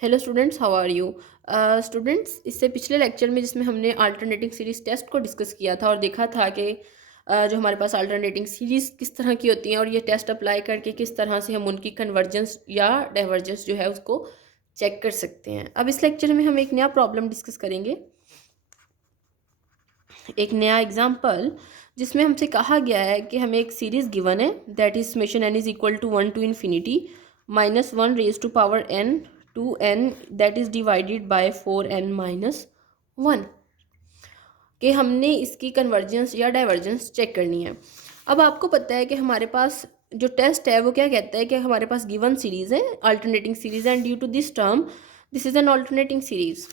Hello students, how are you. Students, इससे पिछले lecture में जिसमें हमने अल्टरनेटिंग सीरीज़ टेस्ट को डिस्कस किया था और देखा था कि जो हमारे पास अल्टरनेटिंग सीरीज़ किस तरह की होती हैं और ये टेस्ट अप्लाई करके किस तरह से हम उनकी कन्वर्जेंस या डाइवर्जेंस जो है उसको चेक कर सकते हैं। अब इस लेक्चर में हम एक नया प्रॉब्लम डिस्कस करेंगे, एक नया एग्जाम्पल जिसमें हमसे कहा गया है कि हमें एक सीरीज़ गिवन है that is summation n is equal to 1 to infinity minus 1 raise to power n two n that is divided by 4n minus 1 कि हमने इसकी कन्वर्जेंस या डाइवर्जेंस चेक करनी है। अब आपको पता है कि हमारे पास जो टेस्ट है वो क्या कहता है कि हमारे पास गिवन सीरीज़ है, alternating series, and due to this term this is an alternating series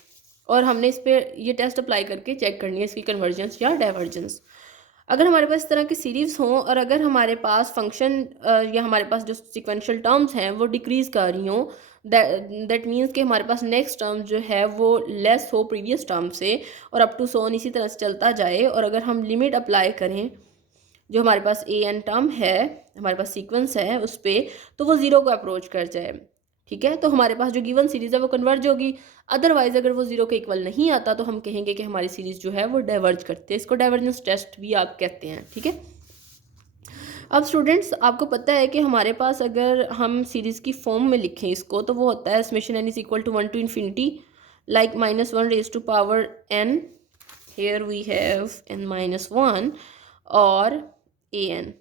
और हमने इस पर ये टेस्ट अप्लाई करके चेक करनी है इसकी कन्वर्जेंस या डाइवर्जेंस। अगर हमारे पास इस तरह की सीरीज़ हों और अगर हमारे पास फंक्शन या हमारे पास जो सिक्वेंशियल टर्म्स हैं वो डिक्रीज़ कर रही हों, दैट मीन्स कि हमारे पास नेक्स्ट टर्म जो है वो लेस हो प्रीवियस टर्म से और अप टू सोन इसी तरह से चलता जाए, और अगर हम लिमिट अप्लाई करें जो हमारे पास ए एन टर्म है, हमारे पास सीक्वेंस है उस पर, तो वो ज़ीरो को अप्रोच कर जाए। ठीक है, तो हमारे पास जो गिवन सीरीज़ है वो कन्वर्ज होगी। अदरवाइज अगर वो जीरो के इक्वल नहीं आता तो हम कहेंगे कि हमारी सीरीज़ जो है वो डाइवर्ज करते हैं। इसको डाइवर्जेंस टेस्ट भी आप कहते हैं। ठीक है, अब स्टूडेंट्स आपको पता है कि हमारे पास अगर हम सीरीज़ की फॉर्म में लिखें इसको तो वो होता है summation n is equal to 1 to infinity like minus 1 raise to power n, here we have n minus 1 और an।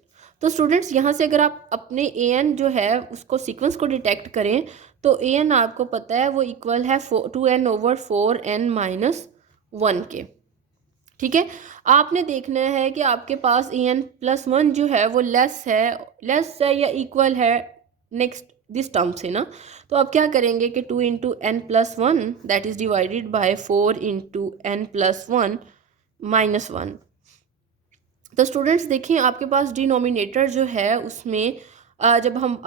तो स्टूडेंट्स यहाँ से अगर आप अपने an जो है उसको सीक्वेंस को डिटेक्ट करें तो an आपको पता है वो इक्वल है 2n ओवर 4n माइनस 1 के। ठीक है, आपने देखना है कि आपके पास an प्लस 1 जो है वो लेस है या इक्वल है नेक्स्ट दिस टर्म से ना। तो आप क्या करेंगे कि 2 into n plus 1 that is divided by 4 into n plus 1 minus 1। तो स्टूडेंट्स देखिए आपके पास डिनोमिनेटर जो है उसमें जब हम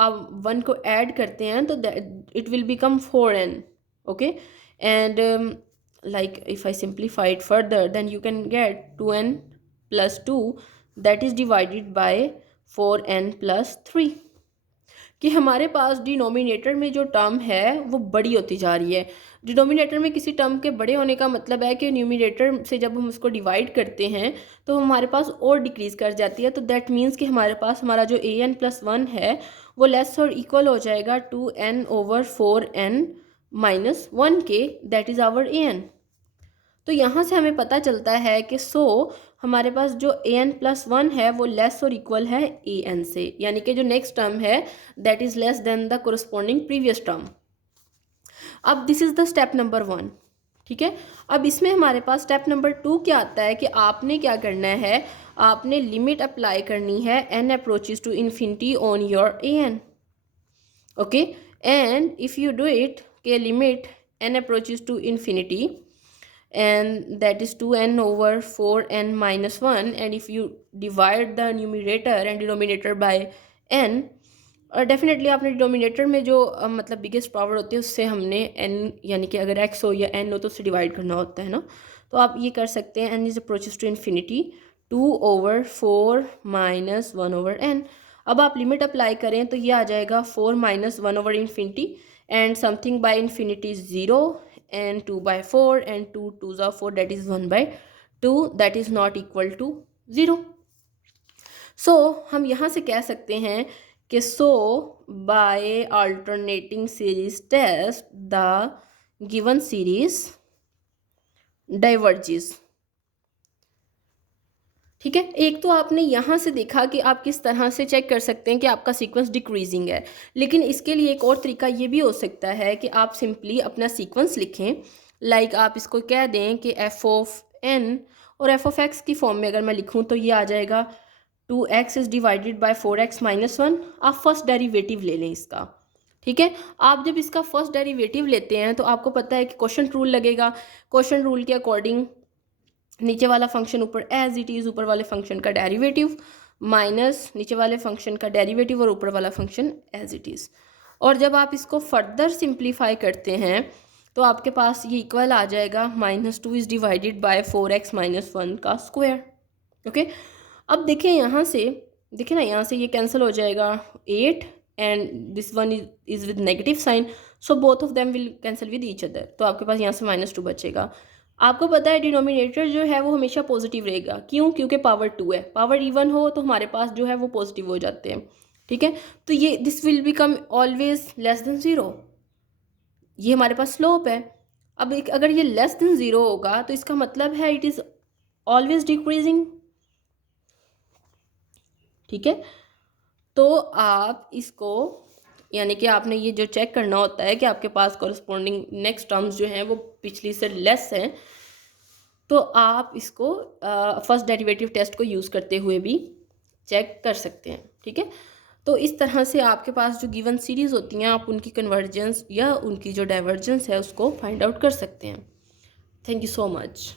1 को ऐड करते हैं तो it will become 4n। Okay, and like if I simplify it further then you can get 2n plus 2 that is divided by 4n plus 3 कि हमारे पास डिनोमिनेटर में जो टर्म है वो बड़ी होती जा रही है। डिनोमिनेटर में किसी टर्म के बड़े होने का मतलब है कि न्यूमिनेटर से जब हम उसको डिवाइड करते हैं तो हमारे पास और डिक्रीज़ कर जाती है। तो दैट मीन्स कि हमारे पास हमारा जो ए एन प्लस 1 है वो लेस और इक्वल हो जाएगा 2n ओवर 4n माइनस 1 के, that is our a n. तो यहाँ से हमें पता चलता है कि हमारे पास जो ए एन प्लस 1 है वो लेस और इक्वल है ए एन से, यानी कि जो नेक्स्ट टर्म है that is less than the corresponding previous term. अब this is the step number 1। ठीक है, अब इसमें हमारे पास स्टेप नंबर 2 क्या आता है कि आपने क्या करना है, आपने लिमिट अप्लाई करनी है n approaches to infinity on your a n. Okay, and if you do it के limit n approaches to infinity and that is 2n over 4n minus 1, and if you divide the numerator and denominator by n, और definitely आपने denominator में जो मतलब biggest power होती है उससे हमने n यानी कि अगर x हो या n हो तो उससे डिवाइड करना होता है ना। तो आप ये कर सकते हैं n is approaches to infinity 2 over 4 minus 1 over n। अब आप लिमिट अप्लाई करें तो ये आ जाएगा 4 minus 1 over infinity and something by infinity 0 and 2 by 4 and 2 2s are 4 that is 1 by 2 that is not equal to 0। so हम यहाँ से कह सकते हैं कि by alternating series test the given series diverges। ठीक है, एक तो आपने यहाँ से देखा कि आप किस तरह से चेक कर सकते हैं कि आपका सीक्वेंस डिक्रीजिंग है, लेकिन इसके लिए एक और तरीका ये भी हो सकता है कि आप सिंपली अपना सीक्वेंस लिखें। लाइक आप इसको कह दें कि एफ ऑफ एन और एफ ऑफ एक्स की फॉर्म में अगर मैं लिखूँ तो ये आ जाएगा 2x is divided by 4x minus 1। आप फर्स्ट डेरिवेटिव ले लें इसका। ठीक है, आप जब इसका फर्स्ट डेरिवेटिव लेते हैं तो आपको पता है कि क्वेश्चन रूल लगेगा। क्वेश्चन रूल के अकॉर्डिंग नीचे वाला फंक्शन ऊपर एज इट इज़, ऊपर वाले फंक्शन का डेरिवेटिव माइनस नीचे वाले फंक्शन का डेरिवेटिव और ऊपर वाला फंक्शन एज इट इज़। और जब आप इसको फर्दर सिंप्लीफाई करते हैं तो आपके पास ये इक्वल आ जाएगा -2 is divided by 4x minus 1 का स्क्वायर। ओके, अब देखें यहाँ से, देखिए ना यहाँ से ये कैंसिल हो जाएगा 8 and this one is with negative sign, so both of them will cancel with each other, तो आपके पास यहाँ से -2 बचेगा। आपको पता है डिनोमिनेटर जो है वो हमेशा पॉजिटिव रहेगा, क्यों? क्योंकि पावर 2 है, पावर इवन हो तो हमारे पास जो है वो पॉजिटिव हो जाते हैं, ठीक है। तो ये this will become always less than 0, ये हमारे पास स्लोप है। अब एक अगर ये लेस देन 0 होगा तो इसका मतलब है इट इज़ ऑलवेज डिक्रीजिंग, ठीक है। तो आप इसको यानी कि आपने ये जो चेक करना होता है कि आपके पास कॉरस्पॉन्डिंग नेक्स्ट टर्म्स जो हैं वो पिछली से लेस हैं, तो आप इसको फर्स्ट डेरिवेटिव टेस्ट को यूज़ करते हुए भी चेक कर सकते हैं, ठीक है। तो इस तरह से आपके पास जो गिवन सीरीज़ होती हैं आप उनकी कन्वर्जेंस या उनकी जो डाइवर्जेंस है उसको फाइंड आउट कर सकते हैं। Thank you so much.